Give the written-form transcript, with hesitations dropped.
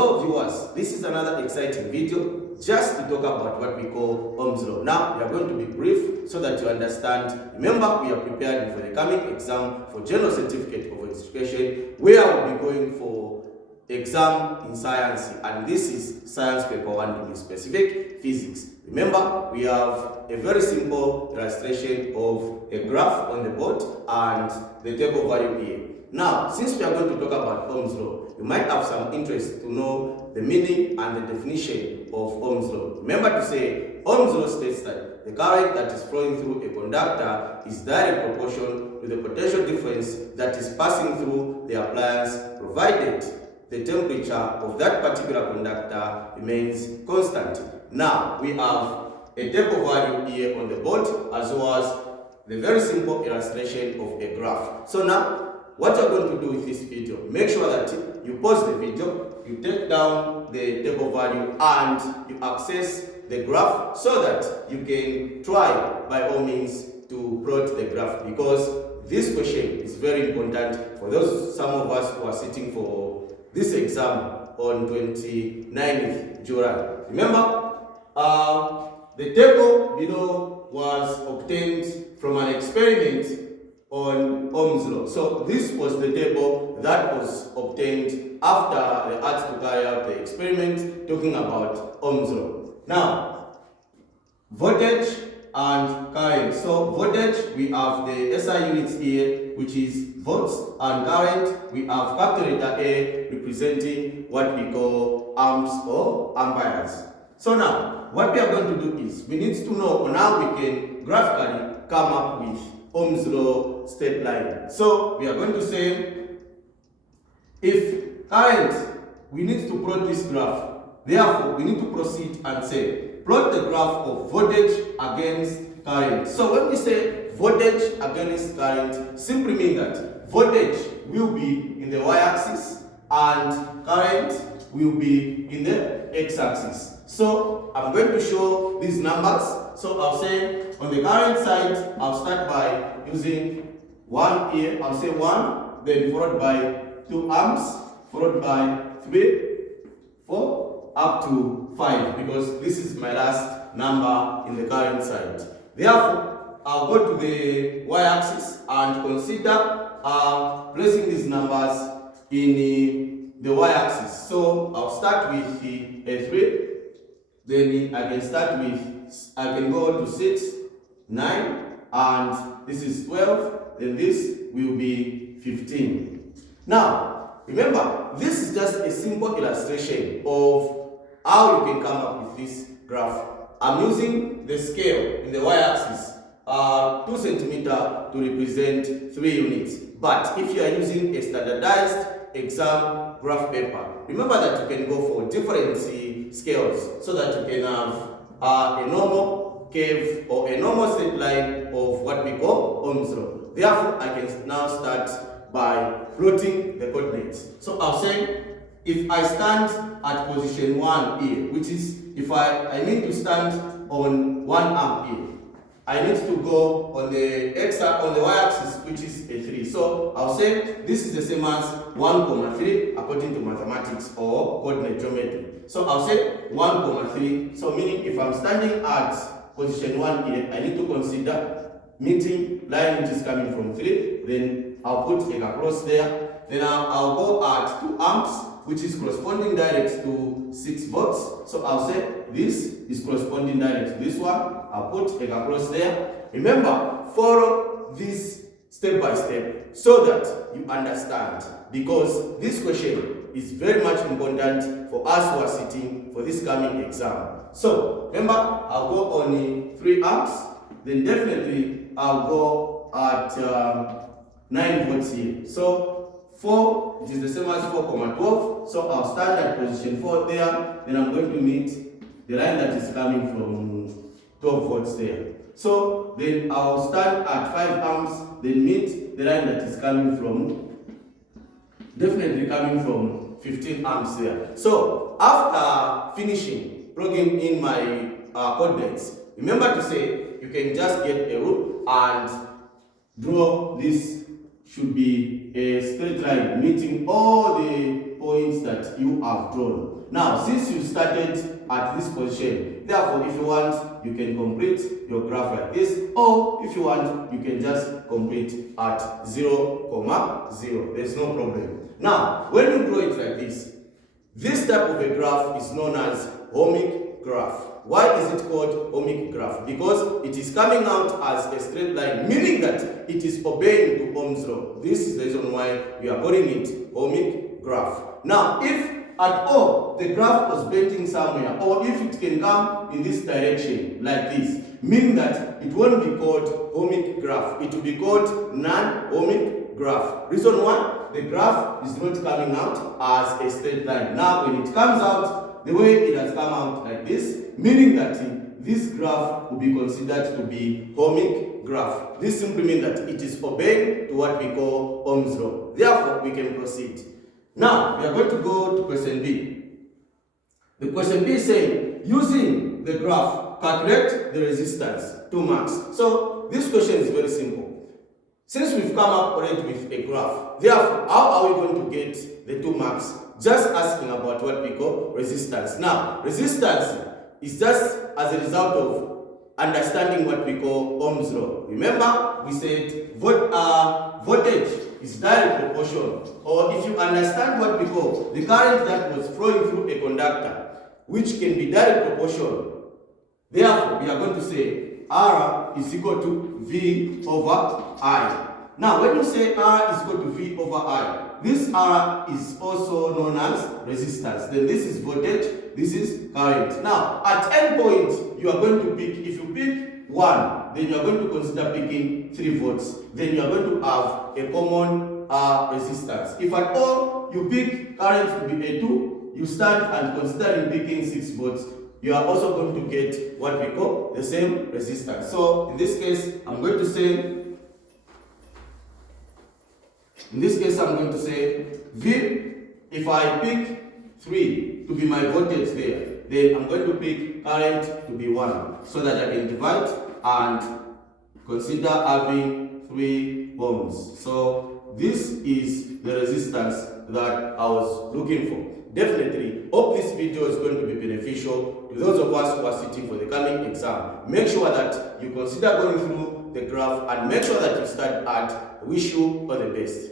Hello viewers, this is another exciting video just to talk about what we call Ohm's law. Now we are going to be brief so that you understand. Remember, we are preparing for the coming exam for General Certificate of Education, where we'll be going for exam in science, and this is science paper 1 to be specific, physics. Remember, we have a very simple illustration of a graph on the board and the table value here. Now, since we are going to talk about Ohm's law, you might have some interest to know the meaning and the definition of Ohm's law. Remember to say, Ohm's law states that the current that is flowing through a conductor is direct proportion to the potential difference that is passing through the appliance, provided the temperature of that particular conductor remains constant. Now, we have a table value here on the board as well as the very simple illustration of a graph. So now, what you're going to do with this video, make sure that you pause the video, you take down the table value and you access the graph so that you can try by all means to plot the graph, because this question is very important for some of us who are sitting for this exam on 29th July. Remember, the table below was obtained from an experiment on Ohm's law. So this was the table that was obtained after the arts to carry out the experiment talking about Ohm's law. Now, voltage and current. So voltage, we have the SI units here, which is volts, and current, we have capital letter A representing what we call amps or amperes. So now, what we are going to do is, we need to know on how we can graphically come up with Ohm's law state line. So we are going to say, if current, we need to plot this graph. Therefore, we need to proceed and say, plot the graph of voltage against current. So when we say voltage against current, simply mean that voltage will be in the y-axis and current will be in the x-axis. So I'm going to show these numbers. So I'll say on the current side, I'll start by using 1 here. I'll say 1, then followed by 2 amps, followed by 3, 4, up to 5, because this is my last number in the current side. Therefore, I'll go to the y-axis and consider placing these numbers in the y-axis. So I'll start with a 3, then I can go to 6, 9, and this is 12, then this will be 15. Now, remember, this is just a simple illustration of how you can come up with this graph. I'm using the scale in the y-axis, 2 centimeters to represent 3 units. But if you are using a standardized exam graph paper, remember that you can go for different scales so that you can have a normal curve or a normal straight line of what we call Ohm's law. Therefore, I can now start by plotting the coordinates. So I'll say, if I stand at position 1 here, which is, if I need to stand on 1 amp here, I need to go on the y-axis, which is a 3. So I'll say this is the same as 1,3 according to mathematics or coordinate geometry. So I'll say 1,3. So meaning if I'm standing at position 1 here, I need to consider meeting line which is coming from 3. Then I'll put a cross there. Then I'll go at 2 amps, which is corresponding direct to 6 volts. So I'll say this is corresponding direct to this one. I'll put a cross there. Remember, follow this step by step so that you understand, because this question is very much important for us who are sitting for this coming exam. So remember, I'll go on 3 amps, then definitely I'll go at 9 volts here. So 4, which is the same as 4,12. So I'll start at position 4 there. Then I'm going to meet the line that is coming from 12 volts there. So then I'll start at 5 amps, then meet the line that is coming from, definitely coming from 15 amps there. So after finishing plugging in my coordinates, remember to say you can just get a rule and draw this should be a straight line meeting all the points that you have drawn. Now, since you started at this position, therefore, if you want, you can complete your graph like this, or if you want, you can just complete at 0, 0. There's no problem. Now, when you draw it like this type of a graph is known as ohmic graph. Why is it called ohmic graph? Because it is coming out as a straight line, meaning that it is obeying to Ohm's law. This is the reason why we are calling it ohmic graph. Now, if at all the graph was bending somewhere, or if it can come in this direction like this, meaning that it won't be called ohmic graph. It will be called non-ohmic graph. Reason why? The graph is not coming out as a straight line. Now, when it comes out the way it has come out like this, meaning that this graph will be considered to be ohmic graph. This simply means that it is obeying to what we call Ohm's law. Therefore, we can proceed. Now, we are going to go to question B. The question B is saying, using the graph, calculate the resistance, 2 marks. So, this question is very simple. Since we've come up already with a graph, therefore, how are we going to get the 2 marks? Just asking about what we call resistance. Now, resistance is just as a result of understanding what we call Ohm's law. Remember, we said voltage is direct proportional, or if you understand what we call the current that was flowing through a conductor, which can be direct proportional. Therefore, we are going to say R is equal to V over I. Now, when you say R is equal to V over I, this R is also known as resistance. Then this is voltage, this is current. Now, at any point, you are going to pick, if you pick 1, then you are going to consider picking 3 volts. Then you are going to have a common resistance. If at all you pick current to be A2, you start and considering picking 6 volts, you are also going to get what we call the same resistance. So, in this case, I'm going to say V, if I pick 3 to be my voltage there, then I'm going to pick current to be 1, so that I can divide and consider having 3 ohms. So this is the resistance that I was looking for. Definitely, hope this video is going to be beneficial to those of us who are sitting for the coming exam. Make sure that you consider going through the graph and make sure that you start at. Wish you all the best.